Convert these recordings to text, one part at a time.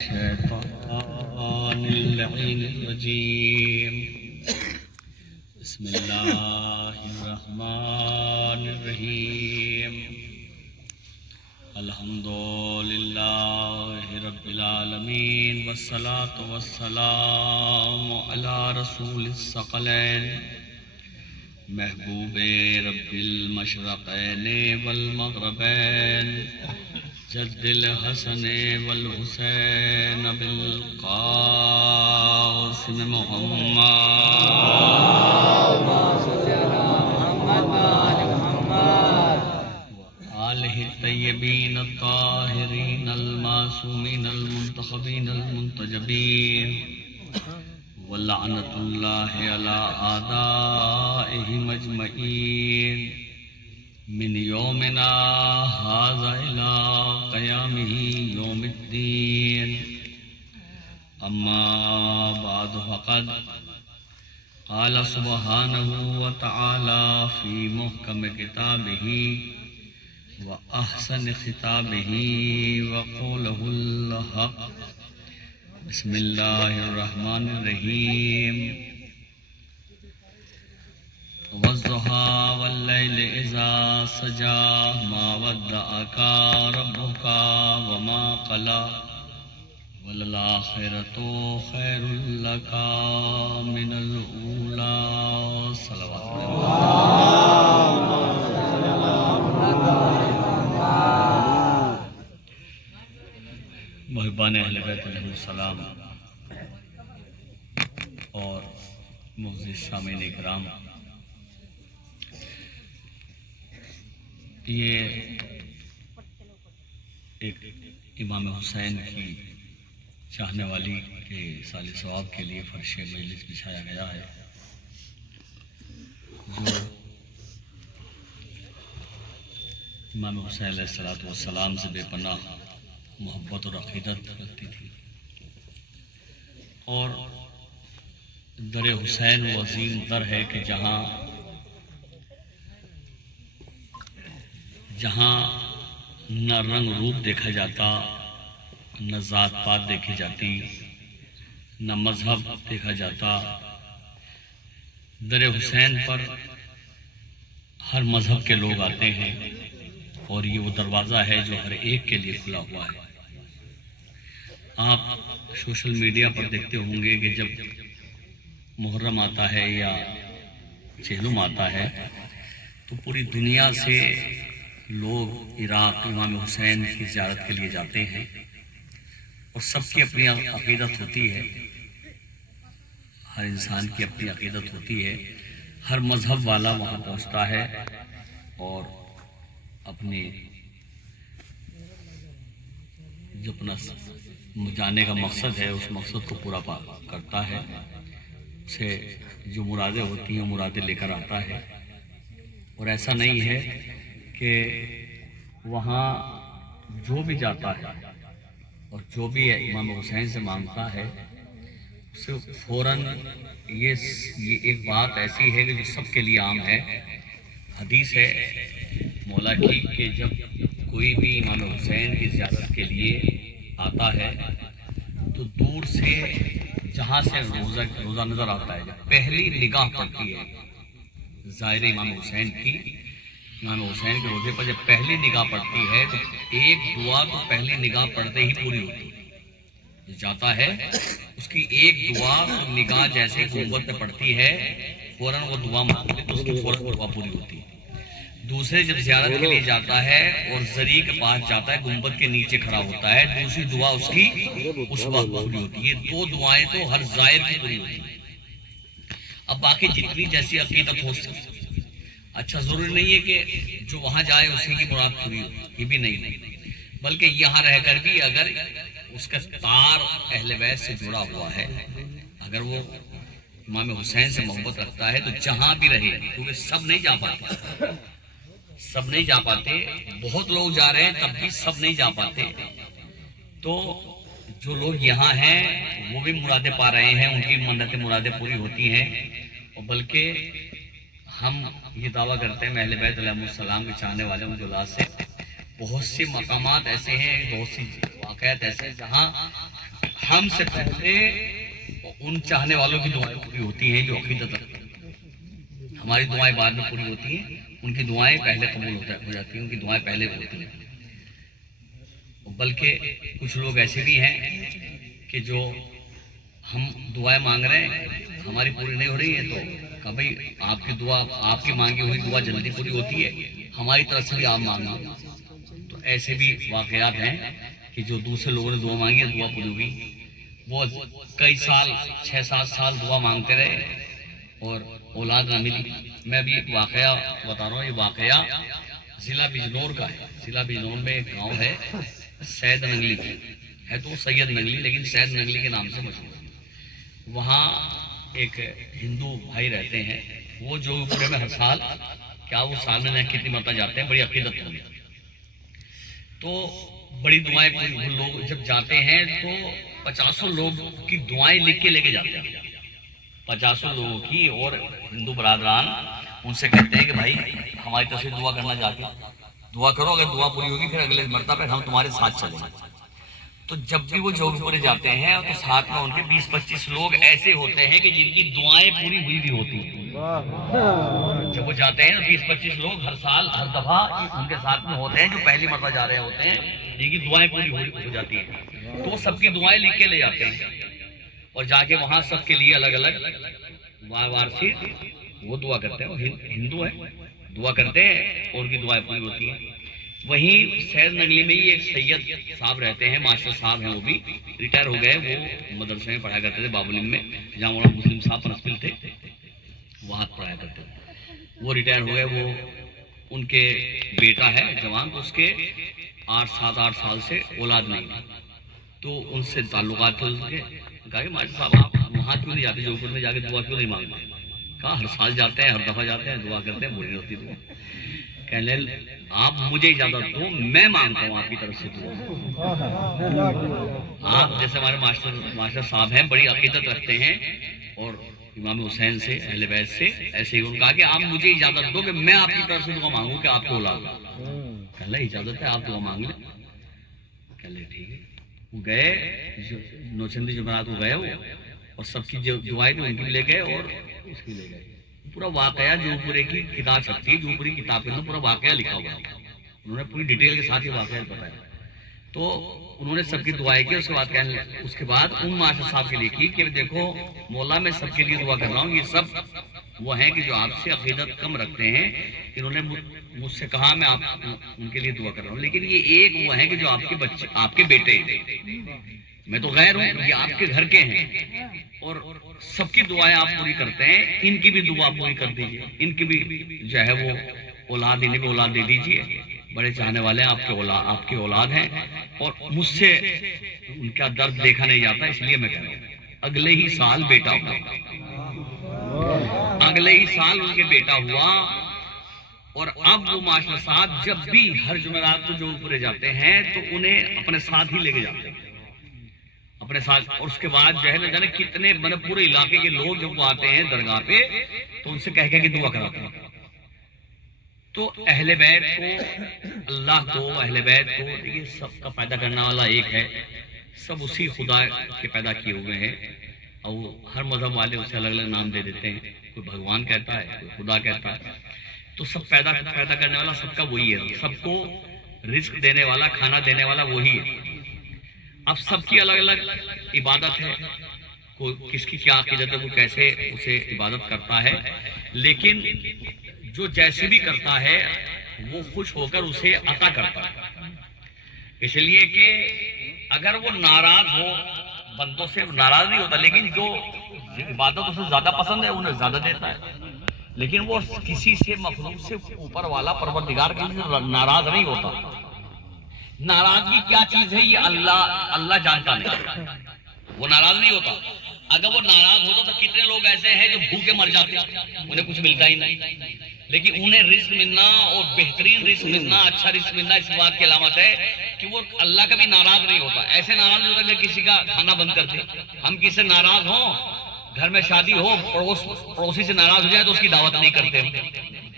الشيطان اللعين الرجيم. بسم الله الرحمن الرحيم. الحمد لله رب العالمين والصلاة والسلام على رسول الثقلين محبوب رب المشرقين والمغربين جد الحسن والحسین بالقاسم آلہ الطیبین الطاہرین المعصومین المنتخبین المنتجبین ولعنۃ اللہ علی اعدائہم اجمعین من یومنا ھذا الی قیامہ یوم الدین. اما بعد فقد قال سبحانہ وتعالی فی محکم کتابہ واحسن خطابہ وقولہ الحق. بسم اللہ الرحمن الرحیم. والضحى والليل إذا سجى ما ودعك ربك وما قلى وللآخرة خير لك من الأولى. صلوات محبان اہل بیت علیہ السلام اور معزز سامعین اکرام، یہ ایک امام حسین کی چاہنے والی کے سال ثواب کے لیے فرش مجلس بچھایا گیا ہے، جو امام حسین علیہ السلام سے بے پناہ محبت اور عقیدت رکھتی تھی، اور در حسین وہ عظیم در ہے کہ جہاں نہ رنگ روپ دیکھا جاتا، نہ ذات پات دیکھی جاتی، نہ مذہب دیکھا جاتا. در حسین پر ہر مذہب کے لوگ آتے ہیں، اور یہ وہ دروازہ ہے جو ہر ایک کے لیے کھلا ہوا ہے. آپ سوشل میڈیا پر دیکھتے ہوں گے کہ جب محرم آتا ہے یا چہلم آتا ہے تو پوری دنیا سے لوگ عراق امام حسین کی زیارت کے لیے جاتے ہیں، اور سب کی اپنی عقیدت ہوتی ہے، ہر انسان کی اپنی عقیدت ہوتی ہے. ہر مذہب والا وہاں پہنچتا ہے اور اپنی جو اپنا جانے کا مقصد ہے اس مقصد کو پورا کرتا ہے، اسے جو مرادیں ہوتی ہیں مرادیں لے کر آتا ہے. اور ایسا نہیں ہے کہ وہاں جو بھی جاتا ہے اور جو بھی امام حسین سے مانگتا ہے اسے فوراً یہ ایک بات ایسی ہے کہ جو سب کے لیے عام ہے. حدیث ہے مولا کی کہ جب کوئی بھی امام حسین کی زیارت کے لیے آتا ہے تو دور سے جہاں سے روزہ نظر آتا ہے، پہلی نگاہ پڑتی ہے ظاہر امام حسین کی، امام حسین کے روزے پر جب پہلی نگاہ پڑتی ہے تو ایک دعا تو پہلی نگاہ پڑتے ہی پوری ہوتی ہے. جو جاتا ہے اس کی ایک دعا تو نگاہ جیسے گنبد پہ پڑتی ہے فوراً وہ دعا مانگتے تو اس کی فوراً دعا پوری ہوتی ہے. دوسرے جب زیارت کے لیے جاتا ہے اور زری کے پاس جاتا ہے، گنبد کے نیچے کھڑا ہوتا ہے، دوسری دعا اس کی اس وقت پوری ہوتی ہے. دو دعائیں تو ہر زائر کی پوری ہوتی ہیں. اب باقی جتنی جیسی عقیدت ہو سکتی، اچھا ضروری نہیں ہے کہ جو وہاں جائے اسی کی مراد پوری ہو، یہ بھی نہیں، بلکہ یہاں رہ کر بھی اگر اس کا تار اہل بیت سے جڑا ہوا ہے، اگر وہ امام حسین سے محبت رکھتا ہے تو جہاں بھی رہے، کیونکہ سب نہیں جا پاتے، بہت لوگ جا رہے ہیں تب بھی سب نہیں جا پاتے. تو جو لوگ یہاں ہیں وہ بھی مرادیں پا رہے ہیں، ان کی منتیں مرادیں پوری ہوتی ہیں. اور بلکہ ہم یہ دعویٰ کرتے ہیں اہل بیت علیہ السلام کے چاہنے والے سے بہت سے مقامات ایسے ہیں، بہت سی واقعات ایسے ہیں جہاں ہم سے پہلے ان چاہنے والوں کی دعائیں پوری ہوتی ہیں جو عقیدت رکھتے ہیں. ہماری دعائیں بعد میں پوری ہوتی ہیں، ان کی دعائیں پہلے قبول ہو جاتی ہیں، ان کی دعائیں پہلے ہوتی ہیں. بلکہ کچھ لوگ ایسے بھی ہیں کہ جو ہم دعائیں مانگ رہے ہیں ہماری پوری نہیں ہو رہی ہے، تو کہا بھائی آپ کی دعا، آپ کی مانگی ہوئی دعا جلدی پوری ہوتی ہے، ہماری طرف سے بھی آپ مانگنا. تو ایسے بھی واقعات ہیں کہ جو دوسرے لوگوں نے دعا مانگی ہے، دعا پوری ہوئی. وہ کئی سال 6-7 سال دعا مانگتے رہے اور اولاد نہ ملی. میں ابھی ایک واقعہ بتا رہا ہوں، یہ واقعہ ضلع بجنور کا ہے. ضلع بجنور میں ایک گاؤں ہے سید نگلی، ہے تو سید نگلی لیکن سید نگلی کے نام سے مشہور ہے. وہاں ایک ہندو بھائی رہتے ہیں، وہ جو پورے میں ہر سال کیا وہ سال میں کتنی مرتبہ جاتے ہیں، بڑی عقیدت ہوئی. تو بڑی دعائیں پوری، وہ لوگ جب جاتے ہیں تو 50 لوگ کی دعائیں لکھ کے لے کے جاتے ہیں، 50 لوگوں کی. اور ہندو برادران ان سے کہتے ہیں کہ بھائی ہماری طرف سے دعا کرنا، جا کے دعا کرو، اگر دعا پوری ہوگی پھر اگلے مرتبہ ہم تمہارے ساتھ چلیں گے. تو جب بھی وہ جوگ پورے جاتے ہیں تو ساتھ میں ان کے 20-25 لوگ ایسے ہوتے ہیں کہ جن کی دعائیں پوری ہوئی بھی ہوتی ہیں. جب وہ جاتے ہیں تو 20-25 لوگ ہر سال ہر دفعہ ان کے ساتھ میں ہوتے ہیں جو پہلی مرتبہ جا رہے ہوتے ہیں، جن کی دعائیں پوری ہو جاتی ہیں. تو وہ سب کی دعائیں لکھ کے لے جاتے ہیں اور جا کے وہاں سب کے لیے الگ الگ وار سے وہ دعا کرتے ہیں. وہ ہندو ہیں، دعا کرتے ہیں اور ان کی دعائیں پوری ہوتی ہیں. وہیں سید نگلی میں ہی ایک سید صاحب رہتے ہیں، ماسٹر صاحب ہیں، وہ بھی ریٹائر ہو گئے. وہ مدرسے میں پڑھایا کرتے تھے بابلم میں، جہاں مولانا مسلم صاحب پرنسپل تھے، وہاں پڑھایا کرتے تھے. وہ ریٹائر ہو گئے. وہ ان کے بیٹا ہے جوان، تو اس کے 7-8 سال سے اولاد نہیں تھی. تو ان سے تعلقات تھے اس کے. کہا کہ ماسٹر صاحب آپ وہاں کیوں نہیں جاتے، جو اوپر میں جا کے دعا کیوں نہیں مانگتے؟ کہا ہر سال جاتے ہیں، ہر دفعہ جاتے ہیں، دعا کرتے ہیں، پوری ہوتی دعا. کہنے آپ مجھے اجازت دو، میں مانگتا ہوں آپ کی طرف سے دعا. آپ جیسے ہمارے ماسٹر صاحب ہیں، بڑی عقیدت رکھتے ہیں اور امام حسین سے، اہل بیت سے، ایسے ہی انہوں نے کہا کہ آپ مجھے اجازت دو کہ میں آپ کی طرف سے دعا مانگوں کہ آپ کو اولاد. کہنے لگا اجازت ہے، آپ دعا مانگ لیں. کہنے لگا ٹھیک ہے. وہ گئے نوچندی جمعرات کو گئے وہ، اور سب کی جو دعائیں تھی ان کی لے گئے اور اس کی لے گئے. پورا واقعہ جو پورے کی کتاب چھپتی ہے، جو پوری کتاب کے اندر پورا واقعہ لکھا ہوا ہے، انہوں نے پوری ڈیٹیل کے ساتھ یہ واقعہ بتایا. تو انہوں نے سب کی دعائیں کی. اس کے بعد ان ماسٹر صاحب کے لیے کی کہ دیکھو مولا میں سب کے لیے دعا کر رہا ہوں، یہ سب وہ ہیں کہ جو آپ سے عقیدت کم رکھتے ہیں. انہوں نے مجھ سے کہا میں آپ ان کے لیے دعا کر رہا ہوں، لیکن یہ ایک وہ ہیں کہ جو آپ کے بچے، آپ کے بیٹے ہیں. میں تو غیر ہوں، یہ آپ کے گھر کے ہیں اور سب کی دعائیں آپ پوری کرتے ہیں. ان کی بھی دعا پوری کر دیجیے، ان کی بھی جو ہے وہ اولاد، انہیں بھی اولاد دے دیجیے. بڑے چاہنے والے ہیں، آپ کی اولاد ہیں اور مجھ سے ان کا درد دیکھا نہیں جاتا، اس لیے میں کہہ رہا ہوں. اگلے ہی سال بیٹا ہوا، اگلے ہی سال ان کے بیٹا ہوا. اور اب وہ ماسٹر صاحب جب بھی ہر جمعرات کو جو اوپر جاتے ہیں تو انہیں اپنے ساتھ ہی لے کے جاتے ہیں، اپنے ساتھ. اور اس کے بعد جو ہے نا جانے کتنے پورے علاقے کے لوگ جب وہ آتے ہیں درگاہ پہ تو ان سے کہہ کے دعا کراتے ہیں. تو اہل بیت کو، اللہ کو، اہل بیت کو، یہ سب کا پیدا کرنے والا ایک ہے. سب اسی خدا کے پیدا کیے ہوئے ہیں اور ہر مذہب والے اسے الگ الگ نام دے دیتے ہیں. کوئی بھگوان کہتا ہے، کوئی خدا کہتا ہے. تو سب پیدا کرنے والا سب کا وہی ہے، سب کو رزق دینے والا، کھانا دینے والا وہی ہے. اب سب کی الگ الگ عبادت ہے، کوئی کس کی کیا عقیدت ہے، وہ کیسے اسے عبادت کرتا ہے. لیکن جو جیسے بھی کرتا ہے وہ خوش ہو کر اسے عطا کرتا ہے. اس لیے کہ اگر وہ ناراض ہو، بندوں سے ناراض نہیں ہوتا، لیکن جو عبادت اسے زیادہ پسند ہے انہیں زیادہ دیتا ہے. لیکن وہ کسی سے، مخلوق سے اوپر والا پروردگار کسی سے ناراض نہیں ہوتا. ناراضگی کیا چیز ہے یہ اللہ جانتا نہیں، وہ ناراض نہیں ہوتا. اگر وہ ناراض ہوتا تو کتنے لوگ ایسے ہیں جو بھوکے مر جاتے، انہیں کچھ ملتا ہی نہیں. لیکن انہیں رزق ملنا اور بہترین رزق ملنا، اچھا رزق ملنا اس بات کی علامت ہے کہ وہ اللہ کا بھی ناراض نہیں ہوتا. ایسے ناراض نہیں ہوتا کہ کسی کا کھانا بند کر دے. ہم کسی سے ناراض ہوں، گھر میں شادی ہو، پڑوسی سے ناراض ہو جائے تو اس کی دعوت نہیں کرتے،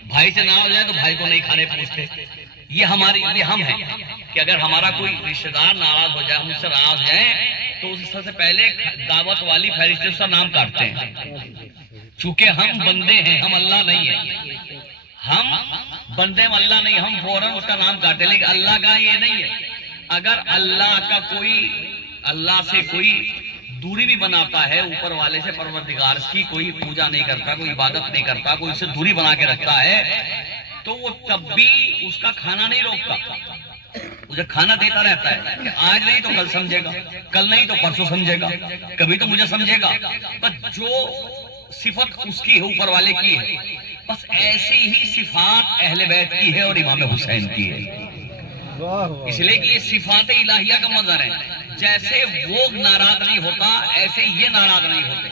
بھائی سے ناراض ہو جائے تو بھائی کو نہیں کھانے پوچھتے. یہ ہم ہیں کہ اگر ہمارا کوئی رشتہ دار ناراض ہو جائے، ہم اس سے ناراض ہو جائیں تو اس سے پہلے دعوت والی فرشتے اس کا نام کاٹتے ہیں، چونکہ ہم بندے ہیں، ہم اللہ نہیں ہیں، ہم بندے ہم اللہ نہیں، ہم فوراً اس کا نام کاٹتے، لیکن اللہ کا یہ نہیں ہے۔ اگر اللہ کا کوئی، اللہ سے کوئی دوری بھی بناتا ہے، اوپر والے سے، پروردگار کی کوئی پوجا نہیں کرتا، کوئی عبادت نہیں کرتا، کوئی اس سے دوری بنا کے رکھتا ہے، تو وہ تب بھی اس کا کھانا نہیں روکتا، مجھے کھانا دیتا رہتا ہے کہ آج نہیں تو کل سمجھے گا، کل نہیں تو پرسوں سمجھے گا، کبھی تو مجھے سمجھے گا۔ بس جو صفت اس کی ہے، اوپر والے کی ہے، بس ایسی ہی صفات اہل بیت کی ہے اور امام حسین کی ہے، اس لیے کہ یہ صفات الہیہ کا مظہر ہے۔ جیسے وہ ناراض نہیں ہوتا، ایسے یہ ناراض نہیں ہوتے۔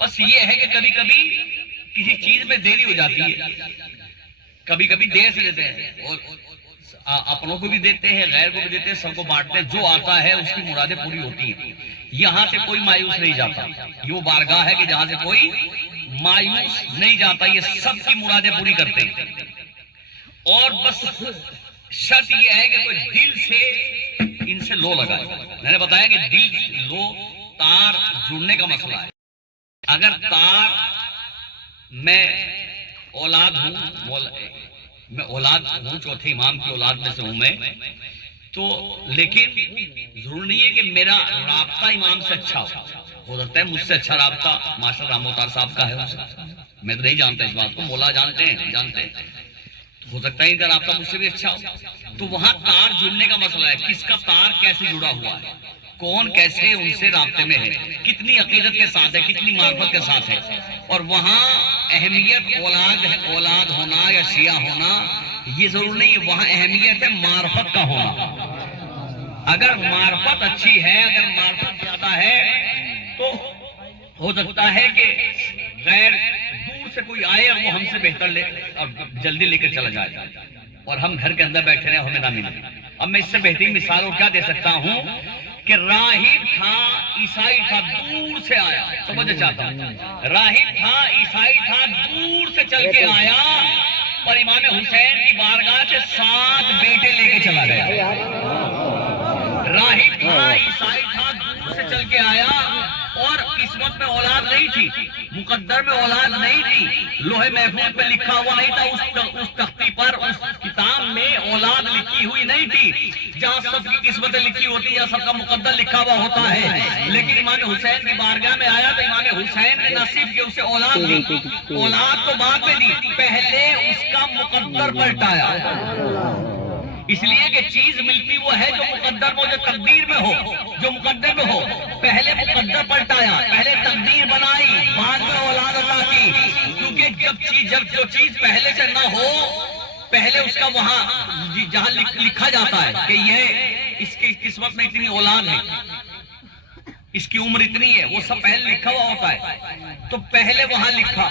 بس یہ ہے کہ کبھی کبھی کسی چیز میں دیری ہو جاتی ہے، کبھی کبھی دیر سے دیتے ہیں، اور اپنوں کو بھی دیتے ہیں، غیر کو بھی دیتے ہیں، سب کو بانٹتے ہیں، جو آتا ہے اس کی مرادیں پوری ہوتی ہیں۔ یہاں سے کوئی مایوس نہیں جاتا، یہ وہ بارگاہ ہے کہ جہاں سے کوئی مایوس نہیں جاتا، یہ سب کی مرادیں پوری کرتے ہیں۔ اور بس شرط یہ ہے کہ کوئی دل سے ان سے لو لگائے۔ میں نے بتایا کہ دل لو تار جڑنے کا مسئلہ ہے۔ اگر تار میں اولاد ہوں، میں اولاد ہوں، چوتھے امام کی اولاد میں سے ہوں میں، تو لیکن ضرور نہیں ہے کہ میرا رابطہ امام سے اچھا ہو سکتا ہے مجھ سے اچھا رابطہ ماشاء رام اوتار صاحب کا ہے، میں تو نہیں جانتا اس بات کو، مولا جانتے ہیں، ہو سکتا ہے ان کا رابطہ مجھ سے بھی اچھا ہو، تو وہاں تار جڑنے کا مسئلہ ہے، کس کا تار کیسے جڑا ہوا ہے، کون کیسے ان سے رابطے میں ہے، کتنی عقیدت کے ساتھ ہے، کتنی معرفت کے ساتھ ہے۔ اور وہاں اہمیت اولاد ہونا یا شیعہ ہونا یہ ضرور نہیں ہے، وہاں اہمیت ہے معرفت کا ہونا۔ اگر معرفت اچھی ہے، اگر معرفت زیادہ ہے، تو ہو سکتا ہے کہ غیر دور سے کوئی آئے اور وہ ہم سے بہتر اور جلدی لے کر چلا جائے، اور ہم گھر کے اندر بیٹھے رہے ہمیں نہ ملے۔ اب میں اس سے بہترین مثال اور کیا دے سکتا ہوں کہ راہب تھا، عیسائی تھا، دور سے آیا، سمجھ چاہتا ہوں، راہب تھا، عیسائی تھا، دور سے چل کے آیا اور امام حسین کی بارگاہ سے 7 بیٹے لے کے چلا گیا۔ راہب تھا، عیسائی تھا، دور سے چل کے آیا، اور قسمت میں اولاد نہیں تھی، مقدر میں اولاد نہیں تھی، لوہے محفوظ پہ لکھا ہوا نہیں تھا، اس تختی پر، اس کتاب میں اولاد لکھی ہوئی نہیں تھی، جہاں سب کی قسمتیں لکھی ہوتی ہیں، سب کا مقدر لکھا ہوا ہوتا ہے۔ لیکن امام حسین کی بارگاہ میں آیا تو امام حسین نے نصیب کے اسے اولاد دی، اولاد تو بعد میں دی، پہلے اس کا مقدر پلٹایا۔ اس لیے کہ چیز ملتی وہ ہے جو مقدر میں، جو تقدیر میں ہو، جو مقدر میں ہو۔ پہلے مقدر پلٹایا، پہلے تقدیر بنائی، بعد میں اولاد عطا کی، کیونکہ جب جو چیز پہلے سے نہ ہو، پہلے اس کا وہاں جہاں لکھا جاتا ہے کہ یہ اس کی قسمت میں اتنی اولاد ہے، اس کی عمر اتنی ہے، وہ سب پہلے لکھا ہوا ہوتا ہے، تو پہلے وہاں لکھا،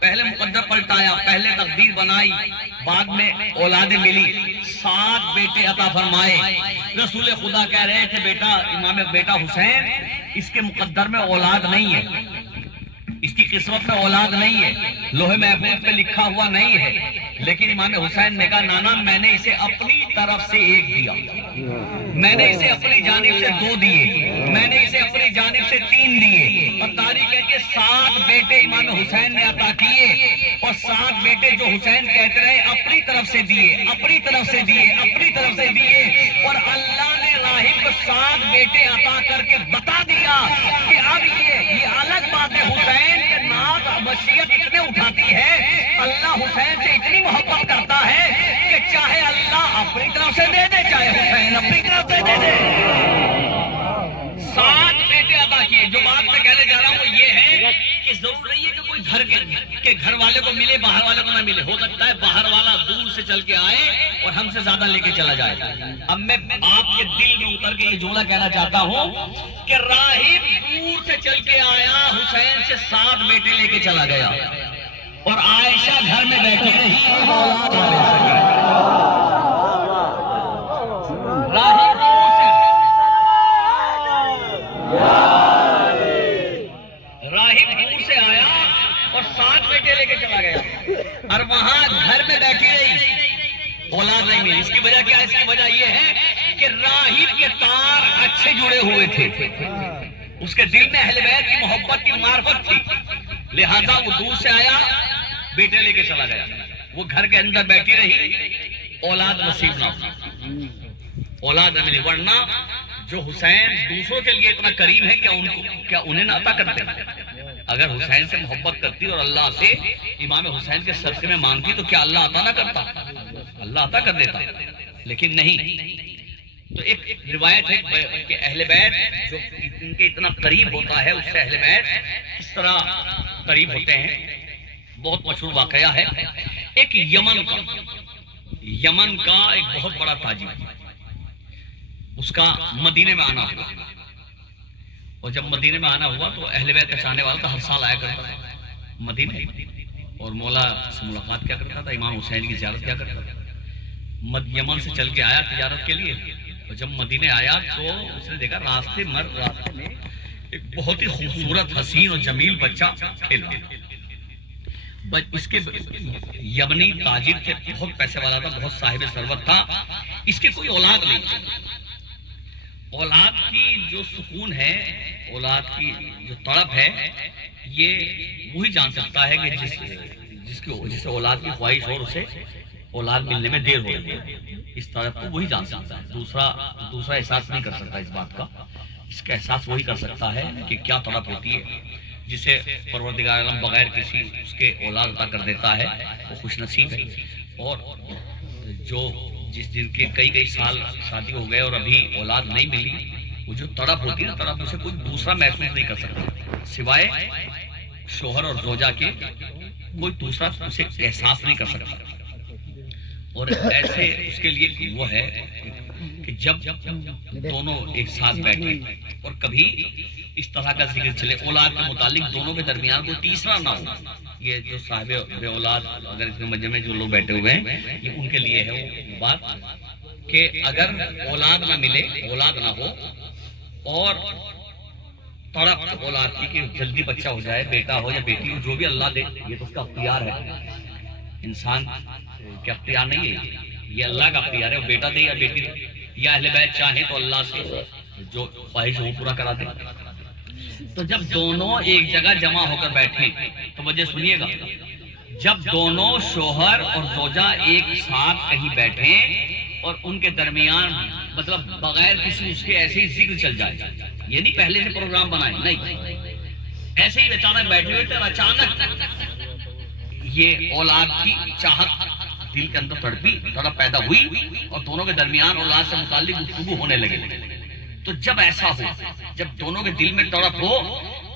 پہلے مقدر پلٹایا، پہلے تقدیر بنائی، بعد میں اولاد ملی، 7 بیٹے عطا فرمائے۔ رسول خدا کہہ رہے تھے بیٹا حسین، اس کے مقدر میں اولاد نہیں ہے، اس کی قسمت میں اولاد نہیں ہے، لوہے محفوظ پہ لکھا ہوا نہیں ہے، لیکن امام حسین نے کہا نانا میں نے اسے اپنی طرف سے 1 دیا، میں نے اسے اپنی جانب سے 2 دیے، میں نے اسے اپنی جانب سے 3 دیے، اور تاریخ ہے کہ 7 بیٹے امام حسین نے عطا کیے، اور 7 بیٹے جو حسین کہتے رہے اپنی طرف سے دیے، اپنی طرف سے دیے، اپنی طرف سے دیے، اور اللہ نے راہب کو 7 بیٹے عطا کر کے بتا دیا کہ اب یہ الگ بات ہے، حسین کے ناز مشیت اتنے اٹھاتی ہے، اللہ حسین سے اتنی محبت کرتا ہے کہ چاہے اللہ اپنی طرف سے دے دے، چاہے حسین اپنی طرف سے دے دے۔ 7 بیٹے عطا کیے۔ جو بات میں کہنے جا رہا ہوں وہ یہ ہے کہ ضرور نہیں ہے کہ کوئی گھر والے کو ملے، باہر والے کو نہ ملے، ہو سکتا ہے باہر والا دور سے چل کے آئے اور ہم سے زیادہ لے کے چلا جائے۔ اب میں آپ کے دل میں اتر کے یہ جملہ کہنا چاہتا ہوں کہ راہب دور سے چل کے آیا، حسین سے 7 بیٹے لے کے چلا گیا، اور عائشہ گھر میں بیٹھی رہی، اولاد نہ لے سکی۔ راہب دور سے آیا اور 7 بیٹے لے کے چلا گیا، اور وہاں گھر میں بیٹھی رہی، اولاد نہیں ملی۔ اس کی وجہ کیا ہے؟ اس کی وجہ یہ ہے کہ راہب کے تار اچھے جڑے ہوئے تھے، اس کے دل میں اہل بیت کی محبت کی معرفت تھی، لہذا وہ دور سے آیا، بیٹے لے کے چلا گیا، وہ گھر کے اندر بیٹھی رہی، اولاد نصیب نہ ہوئی، اولاد نہ ملی، ورنہ جو حسین دوسروں کے لیے اتنا کریم ہے کیا انہیں نہ عطا کرتے؟ اگر حسین سے محبت کرتی اور اللہ سے امام حسین کے صدقے میں مانگتی تو کیا اللہ عطا نہ کرتا؟ اللہ عطا کر دیتا، لیکن نہیں۔ تو ایک روایت ہے کہ اہل بیت جو ان کے اتنا قریب ہوتا ہے، اس سے اہل بیت اس طرح قریب ہوتے ہیں۔ بہت مشہور واقعہ ہے، ایک یمن کا ایک بہت بڑا تاجر، اس کا مدینے میں آنا ہوا، اور جب مدینے میں آنا ہوا تو اہل بیت کا چاہنے والا تو ہر سال آیا کرتا تھا مدینے، اور مولا سے ملاقات کیا کرتا تھا، امام حسین کی زیارت کیا کرتا تھا۔ یمن سے چل کے آیا تجارت کے لیے، اور جب مدینے آیا تو اس نے دیکھا راستے میں ایک بہت ہی خوبصورت حسین اور جمیل بچہ کھیل رہا۔ اس کے یمنی تاجر تھے، بہت پیسے والا تھا، بہت صاحب ثروت تھا، اس کے کوئی اولاد نہیں تھی۔ اولاد کی جو سکون ہے، اولاد کی جو تڑپ ہے، یہ وہی جان سکتا ہے کہ جسے اولاد کی خواہش ہو، اسے اولاد ملنے میں دیر ہو رہی ہے، اس طرح کو وہی جان سکتا ہے، دوسرا احساس نہیں کر سکتا اس بات کا۔ اس کا احساس وہی کر سکتا ہے کہ کیا تڑپ ہوتی ہے، جسے پروردگار عالم بغیر کسی اس کے اولاد عطا کر دیتا ہے، وہ خوش نصیب ہے۔ اور جن کے کئی سال شادی ہو گئے اور ابھی اولاد نہیں ملی، وہ جو تڑپ ہوتی ہے نا، تڑپ اسے کوئی دوسرا محسوس نہیں کر سکتا سوائے شوہر اور زوجہ کے، کوئی دوسرا اسے احساس نہیں کر سکتا۔ اور ایسے اس کے لیے وہ ہے کہ جب دونوں ایک ساتھ بیٹھے اور کبھی اس طرح کا ذکر چلے اولاد کے متعلق، دونوں کے درمیان کوئی تیسرا نہ ہو۔ یہ جو صاحب بے اولاد اگر اس مجمع میں جو لوگ بیٹھے ہوئے ہیں، یہ ان کے لیے ہے وہ بات کہ اگر اولاد نہ ملے، اولاد نہ ہو، اور تڑپ اولاد کی کہ جلدی بچہ ہو جائے، بیٹا ہو یا بیٹی ہو، جو بھی اللہ دے، یہ تو اس کا اختیار ہے، انسان کا اختیار نہیں ہے، یہ اللہ کا اختیار ہے، وہ بیٹا دے یا بیٹی دے، یا اہل بیت چاہیں تو اللہ سے جو خواہش وہ پورا کرا دے۔ تو جب دونوں ایک جگہ جمع ہو کر بیٹھیں تو وجہ سنیے گا، جب دونوں شوہر اور زوجہ ایک ساتھ کہیں بیٹھیں اور ان کے درمیان مطلب بغیر کسی اس کے ایسے ہی ذکر چل جائے، یہ نہیں پہلے سے پروگرام بنائے، نہیں، ایسے ہی اچانک بیٹھے ہوئے تو اچانک یہ اولاد کی چاہت دل کے اندر تڑپ پیدا ہوئی اور دونوں کے درمیان اولاد سے متعلق گفتگو ہونے لگے۔ تو جب ایسا ہو، جب دونوں کے دل میں تڑپ ہو،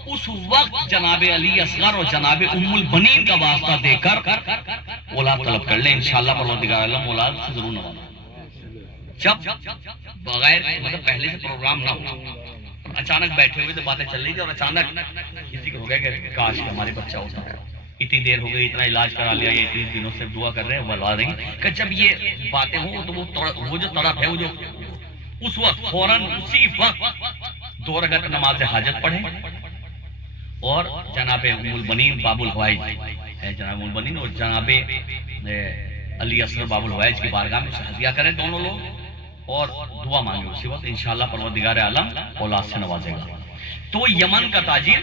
اس وقت جناب علی اصغر اور جناب ام البنین کا واسطہ دے کر اولاد طلب کر لیں، انشاءاللہ پروردگار عالم اولاد سے ضرور نوازے۔ جب بغیر مطلب پہلے سے پروگرام نہ ہو، اچانک بیٹھے ہوئے تو باتیں چل رہی تھی اور اچانک کسی کو ہو گیا کہ کاش ہمارے بچہ ہوتا ہے، اتنی دیر ہو گئی، اتنا علاج کرا لیا، یہ اتنے دنوں سے دعا کر رہے ہیں، بلوا رہی کہ جب یہ باتیں ہوں تو وہ جو تڑپ ہے، وہ جو اس وقت فوراً اسی وقت 2 رکعت نماز حاجت پڑھیں اور جناب ام البنین باب الحوائج ہے، جناب ام البنین اور جناب علی اصغر باب الحوائج کی بارگاہ میں شہادیہ کریں دونوں لوگ اور دعا مانگیں، اسی وقت انشاءاللہ پروردگار عالم اولاد سے نوازے گا۔ تو وہ یمن کا تاجر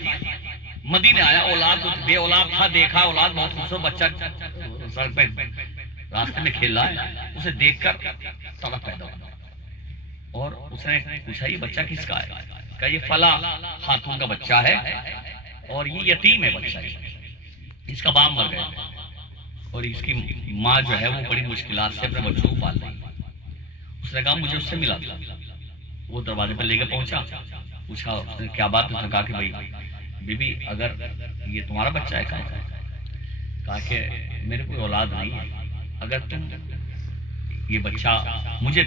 مدینے آیا، اولاد بے اولاد تھا، دیکھا اولاد بہت خوبصورت بچہ سڑک پہ راستے میں کھیل رہا ہے، اسے دیکھ کر تڑپ پیدا ہوا اور اس نے پوچھا یہ بچہ کس کا ہے؟ کہا یہ فلاں خاتون کا بچہ ہے اور یہ یتیم ہے بچہ، اس کا باپ مر گیا اور اس کی ماں جو ہے وہ بڑی مشکلات سے اپنے بچوں کو پال رہی ہے۔ اس نے کہا مجھے اس سے ملا تھا، وہ دروازے پر لے کے پہنچا، پوچھا اس نے کیا بات؟ اس نے کہا کہ بھائی بی بی اگر یہ تمہارا بچہ ہے، کہا کہ میرے کوئی اولاد نہیں ہے، اگر تم یہ بچہ مجھے